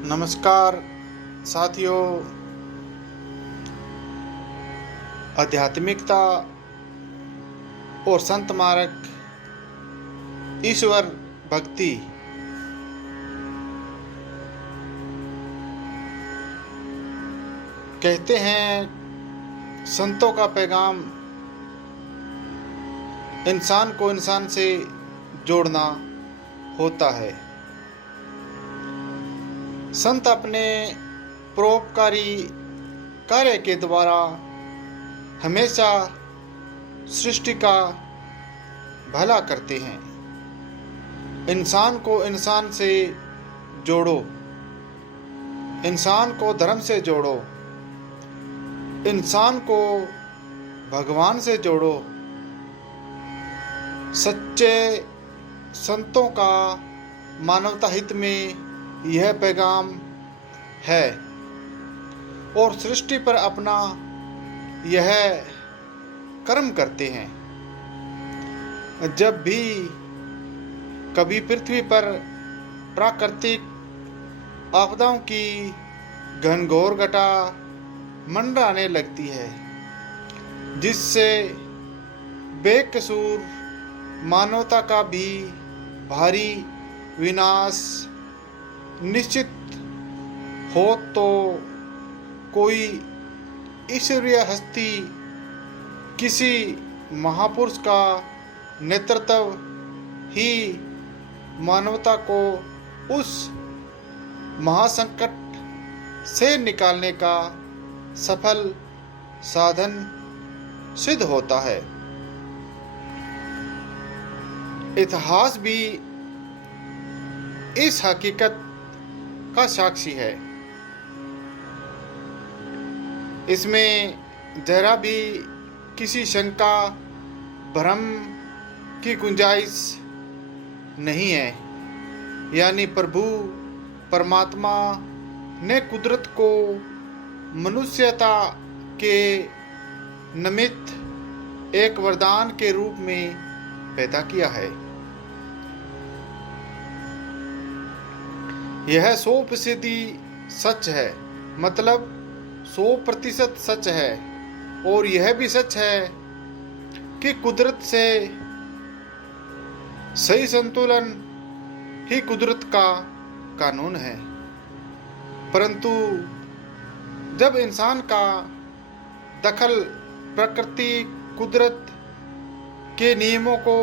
नमस्कार साथियों। आध्यात्मिकता और संत मार्ग, ईश्वर भक्ति। कहते हैं संतों का पैगाम इंसान को इंसान से जोड़ना होता है। संत अपने परोपकारी कार्य के द्वारा हमेशा सृष्टि का भला करते हैं। इंसान को इंसान से जोड़ो, इंसान को धर्म से जोड़ो, इंसान को भगवान से जोड़ो। सच्चे संतों का मानवता हित में यह पैगाम है और सृष्टि पर अपना यह कर्म करते हैं। जब भी कभी पृथ्वी पर प्राकृतिक आपदाओं की घनघोर घटा मंडराने लगती है, जिससे बेकसूर मानवता का भी भारी विनाश निश्चित हो, तो कोई ईश्वरीय हस्ती किसी महापुरुष का नेतृत्व ही मानवता को उस महासंकट से निकालने का सफल साधन सिद्ध होता है। इतिहास भी इस हकीकत का साक्षी है। इसमें जरा भी किसी शंका भ्रम की गुंजाइश नहीं है। यानी प्रभु परमात्मा ने कुदरत को मनुष्यता के निमित्त एक वरदान के रूप में पैदा किया है। यह 100% सच है, मतलब 100% सच है। और यह भी सच है कि कुदरत से सही संतुलन ही कुदरत का कानून है। परंतु जब इंसान का दखल प्रकृति कुदरत के नियमों को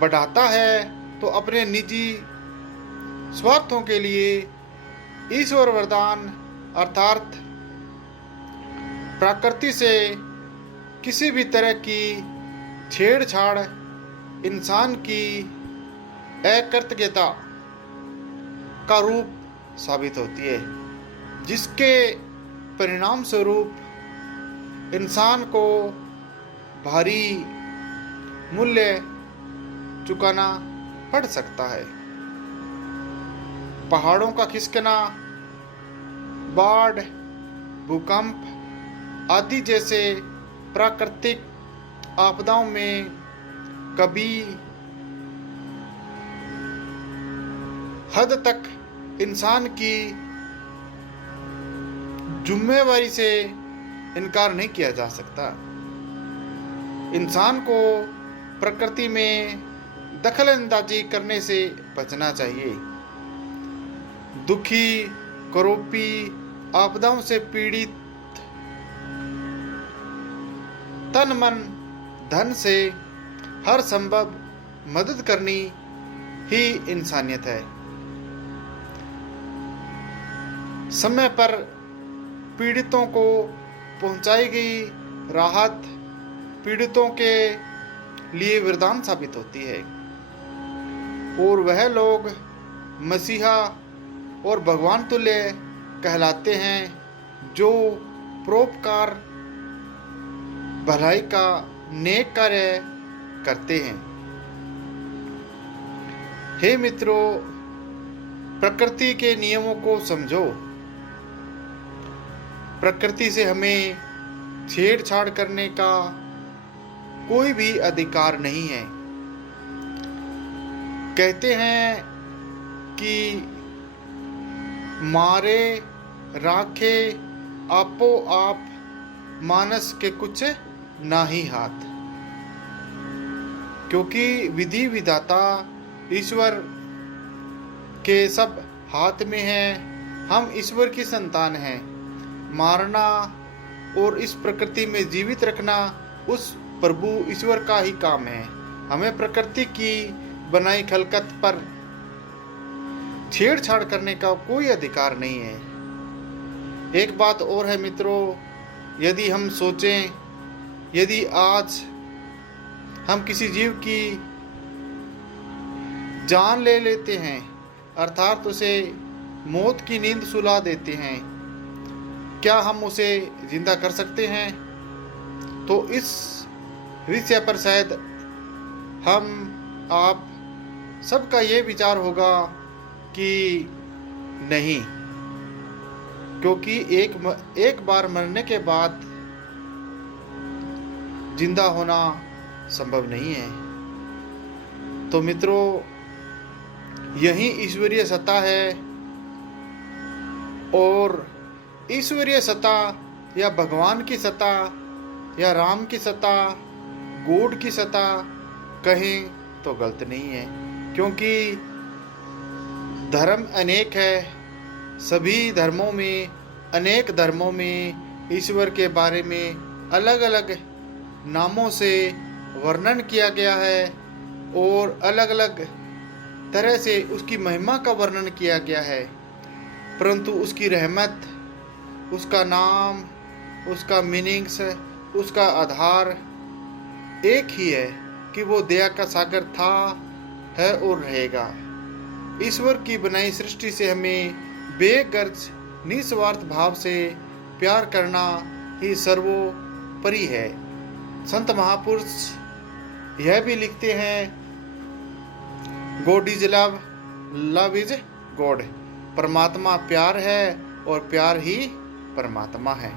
बढ़ाता है, तो अपने निजी स्वार्थों के लिए ईश्वर वरदान अर्थात प्रकृति से किसी भी तरह की छेड़छाड़ इंसान की अकृतज्ञता का रूप साबित होती है, जिसके परिणाम स्वरूप इंसान को भारी मूल्य चुकाना पड़ सकता है। पहाड़ों का खिसकना, बाढ़, भूकंप आदि जैसे प्राकृतिक आपदाओं में कभी हद तक इंसान की जिम्मेवारी से इनकार नहीं किया जा सकता। इंसान को प्रकृति में दखल अंदाजी करने से बचना चाहिए। दुखी, करोपी, आपदाओं से पीड़ित तन मन धन से हर संभव मदद करनी ही इंसानियत है। समय पर पीड़ितों को पहुंचाई गई राहत पीड़ितों के लिए वरदान साबित होती है, और वह लोग मसीहा और भगवान तुल्य कहलाते हैं जो परोपकार भलाई का नेक कार्य करते हैं। हे मित्रों, प्रकृति के नियमों को समझो। प्रकृति से हमें छेड़छाड़ करने का कोई भी अधिकार नहीं है। कहते हैं कि मारे राखे आपो आप, मानस के कुछ नाही हाथ। क्योंकि विधि विधाता ईश्वर के सब हाथ में है। हम ईश्वर की संतान हैं। मारना और इस प्रकृति में जीवित रखना उस प्रभु ईश्वर का ही काम है। हमें प्रकृति की बनाई खलकत पर छेड़छाड़ करने का कोई अधिकार नहीं है। एक बात और है मित्रों, यदि हम सोचें, यदि आज हम किसी जीव की जान ले लेते हैं, अर्थात उसे मौत की नींद सुला देते हैं, क्या हम उसे जिंदा कर सकते हैं? तो इस विषय पर शायद हम आप सबका ये विचार होगा कि नहीं, क्योंकि एक बार मरने के बाद जिंदा होना संभव नहीं है। तो मित्रों, यही ईश्वरीय सत्ता है। और ईश्वरीय सत्ता या भगवान की सत्ता या राम की सत्ता, गॉड की सत्ता कहें तो गलत नहीं है, क्योंकि धर्म अनेक है। सभी धर्मों में, अनेक धर्मों में ईश्वर के बारे में अलग अलग नामों से वर्णन किया गया है और अलग अलग तरह से उसकी महिमा का वर्णन किया गया है। परंतु उसकी रहमत, उसका नाम, उसका मीनिंग्स, उसका आधार एक ही है कि वो दया का सागर था, है और रहेगा। ईश्वर की बनाई सृष्टि से हमें बेगर्ज निस्वार्थ भाव से प्यार करना ही सर्वोपरि है। संत महापुरुष यह भी लिखते हैं, God is love, love is God. परमात्मा प्यार है और प्यार ही परमात्मा है।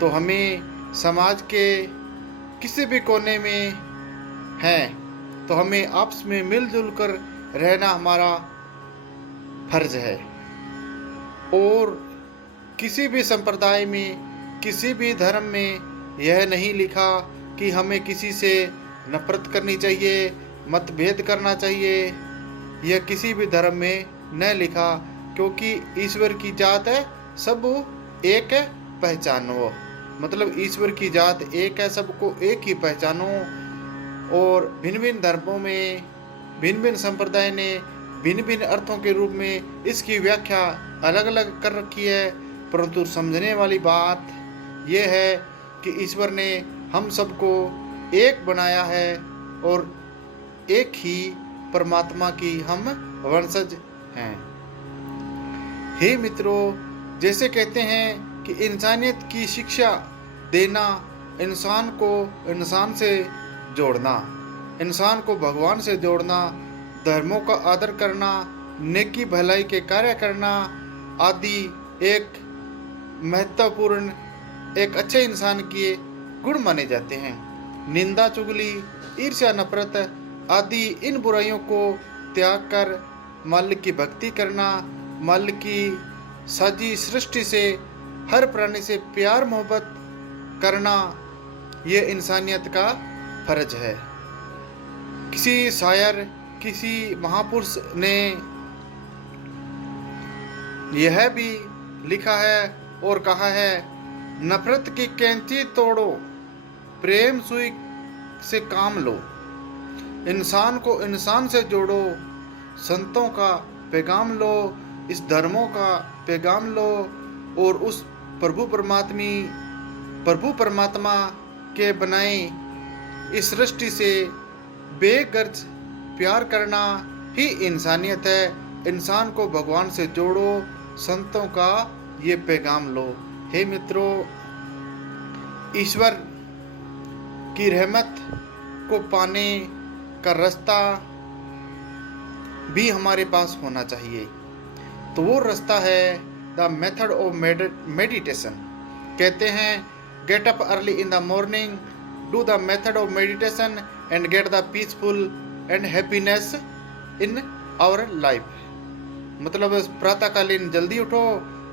तो हमें समाज के किसी भी कोने में हैं तो हमें आपस में मिलजुल कर रहना हमारा फर्ज है। और किसी भी संप्रदाय में, किसी भी धर्म में यह नहीं लिखा कि हमें किसी से नफरत करनी चाहिए, मतभेद करना चाहिए। यह किसी भी धर्म में न लिखा, क्योंकि ईश्वर की जात है, सब एक पहचानो। मतलब ईश्वर की जात एक है, सबको एक ही पहचानो। और भिन्न भिन्न धर्मों में, भिन्न भिन्न संप्रदाय ने भिन्न भिन्न अर्थों के रूप में इसकी व्याख्या अलग अलग कर रखी है। परंतु समझने वाली बात यह है कि ईश्वर ने हम सबको एक बनाया है और एक ही परमात्मा की हम वंशज हैं। हे मित्रों, जैसे कहते हैं कि इंसानियत की शिक्षा देना, इंसान को इंसान से जोड़ना, इंसान को भगवान से जोड़ना, धर्मों का आदर करना, नेकी भलाई के कार्य करना आदि एक महत्वपूर्ण, एक अच्छे इंसान के गुण माने जाते हैं। निंदा, चुगली, ईर्ष्या, नफरत आदि इन बुराइयों को त्याग कर मालिक की भक्ति करना, मालिक की साजी सृष्टि से हर प्राणी से प्यार मोहब्बत करना, ये इंसानियत का फर्ज है। किसी शायर, किसी महापुरुष ने यह भी लिखा है और कहा है, नफरत की कैंची तोड़ो, प्रेम सुई से काम लो, इंसान को इंसान से जोड़ो, संतों का पैगाम लो, इस धर्मों का पैगाम लो और उस प्रभु परमात्मा के बनाए इस सृष्टि से बेगर्ज प्यार करना ही इंसानियत है। इंसान को भगवान से जोड़ो, संतों का ये पैगाम लो। हे मित्रों, ईश्वर की रहमत को पाने का रास्ता भी हमारे पास होना चाहिए। तो वो रास्ता है द मेथड ऑफ मेडिटेशन। कहते हैं, get up early in the morning, do the method of meditation and get the peaceful and happiness in our life. मतलब प्रातःकालीन जल्दी उठो,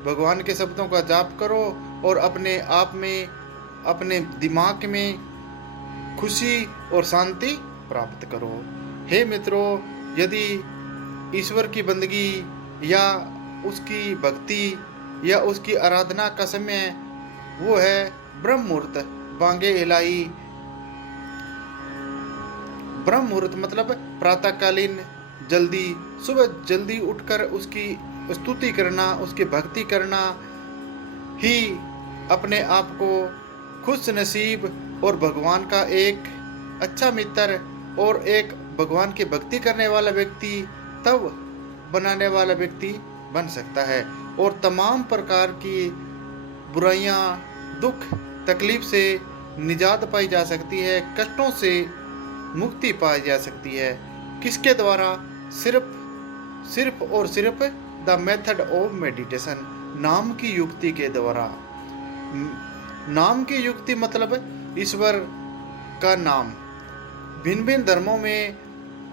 भगवान के शब्दों का जाप करो और अपने आप में, अपने दिमाग में खुशी और शांति प्राप्त करो। हे मित्रों, यदि ईश्वर की बंदगी या उसकी भक्ति या उसकी आराधना का समय वो है ब्रह्म मुहूर्त, बांगे इलाही। ब्रह्म मुहूर्त मतलब प्रातःकालीन जल्दी, सुबह जल्दी उठकर उसकी स्तुति करना, उसकी भक्ति करना ही अपने आप को खुश नसीब और भगवान का एक अच्छा मित्र और एक भगवान की भक्ति करने वाला व्यक्ति तब बनाने वाला व्यक्ति बन सकता है। और तमाम प्रकार की बुराइयां, दुख, तकलीफ से निजात पाई जा सकती है, कष्टों से मुक्ति पाई जा सकती है। किसके द्वारा? सिर्फ और सिर्फ द मेथड ऑफ मेडिटेशन, नाम की युक्ति के द्वारा। नाम की युक्ति मतलब ईश्वर का नाम। भिन्न भिन्न धर्मों में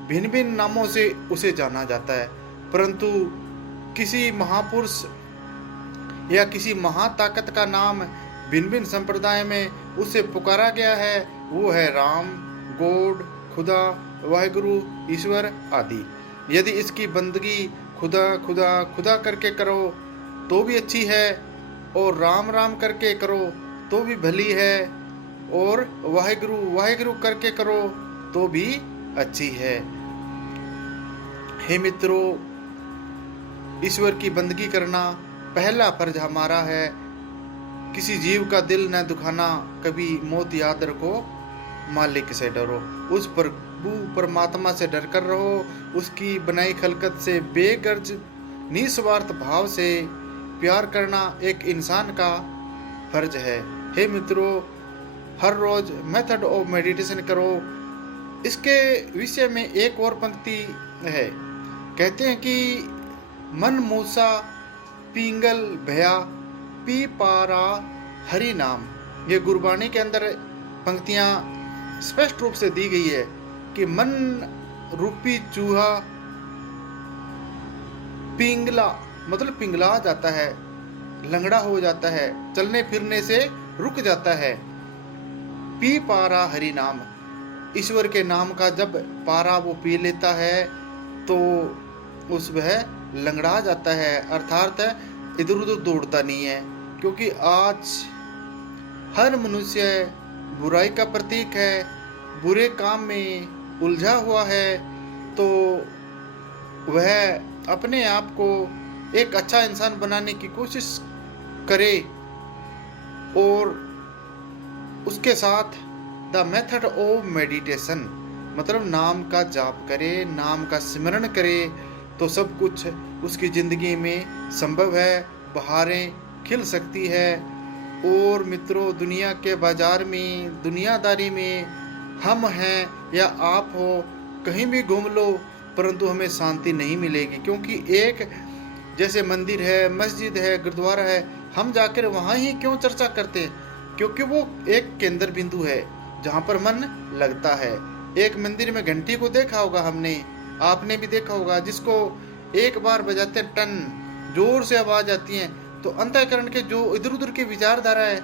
भिन्न भिन्न नामों से उसे जाना जाता है, परंतु किसी महापुरुष या किसी महाताकत का नाम भिन्न भिन्न संप्रदाय में उसे पुकारा गया है, वो है राम, गॉड, खुदा, वाहिगुरु, ईश्वर आदि। यदि इसकी बंदगी खुदा खुदा खुदा करके करो तो भी अच्छी है, और राम राम करके करो तो भी भली है, और वाहिगुरु वाहिगुरु करके करो तो भी अच्छी है। हे मित्रों, ईश्वर की बंदगी करना पहला फर्ज हमारा है। किसी जीव का दिल न दुखाना, कभी मौत याद रखो, मालिक से डरो। उस प्रभु परमात्मा से डर कर रहो, उसकी बनाई खलकत से बेगर्ज निस्वार्थ भाव से प्यार करना एक इंसान का फर्ज है। हे मित्रों, हर रोज मेथड ऑफ मेडिटेशन करो। इसके विषय में एक और पंक्ति है, कहते हैं कि मन मूसा पिंगल भया पी पारा हरि नाम। ये गुरबाणी के अंदर पंक्तियां स्पष्ट रूप से दी गई है कि मन रूपी चूहा पिंगला मतलब पिंगला जाता है, लंगड़ा हो जाता है, चलने फिरने से रुक जाता है। पी पारा हरि नाम, ईश्वर के नाम का जब पारा वो पी लेता है तो उस वह लंगड़ा जाता है, अर्थात इधर उधर दौड़ता नहीं है। क्योंकि आज हर मनुष्य बुराई का प्रतीक है, बुरे काम में उलझा हुआ है, तो वह अपने आप को एक अच्छा इंसान बनाने की कोशिश करे और उसके साथ द मेथड ऑफ मेडिटेशन मतलब नाम का जाप करे, नाम का स्मरण करे, तो सब कुछ उसकी ज़िंदगी में संभव है, बहारें खिल सकती है। और मित्रों, दुनिया के बाज़ार में, दुनियादारी में हम हैं या आप हो, कहीं भी घूम लो, परंतु हमें शांति नहीं मिलेगी। क्योंकि एक जैसे मंदिर है, मस्जिद है, गुरुद्वारा है, हम जाकर वहाँ ही क्यों चर्चा करते हैं? क्योंकि वो एक केंद्र बिंदु है जहाँ पर मन लगता है। एक मंदिर में घंटी को देखा होगा हमने, आपने भी देखा होगा, जिसको एक बार बजाते टन जोर से आवाज आती है, तो अंतःकरण के जो इधर उधर की विचारधारा है,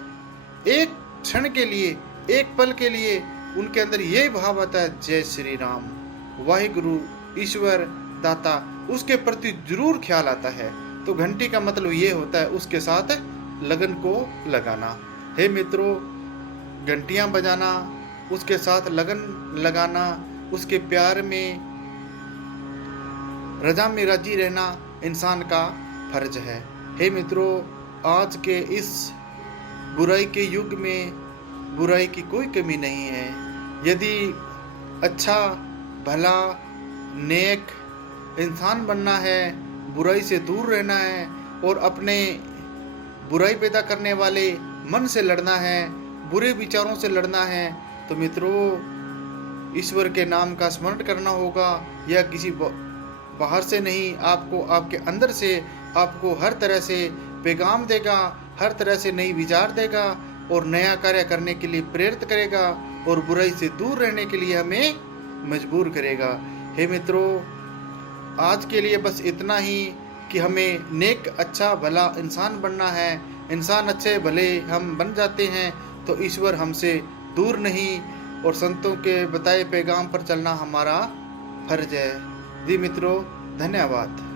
एक क्षण के लिए, एक पल के लिए उनके अंदर यही भाव आता है, जय श्री राम, वाहिगुरु, ईश्वर दाता, उसके प्रति जरूर ख्याल आता है। तो घंटी का मतलब ये होता है उसके साथ लगन को लगाना। हे मित्रों, घंटियां बजाना, उसके साथ लगन लगाना, उसके प्यार में रजा में राजी रहना इंसान का फर्ज है। हे मित्रों, आज के इस बुराई के युग में बुराई की कोई कमी नहीं है। यदि अच्छा भला नेक इंसान बनना है, बुराई से दूर रहना है और अपने बुराई पैदा करने वाले मन से लड़ना है, बुरे विचारों से लड़ना है, तो मित्रों ईश्वर के नाम का स्मरण करना होगा। या किसी बाहर से नहीं, आपको आपके अंदर से आपको हर तरह से पैगाम देगा, हर तरह से नई विचार देगा और नया कार्य करने के लिए प्रेरित करेगा और बुराई से दूर रहने के लिए हमें मजबूर करेगा। हे मित्रों, आज के लिए बस इतना ही। कि हमें नेक अच्छा भला इंसान बनना है, इंसान अच्छे भले हम बन जाते हैं तो ईश्वर हमसे दूर नहीं, और संतों के बताए पैगाम पर चलना हमारा फर्ज है। जी मित्रों, धन्यवाद।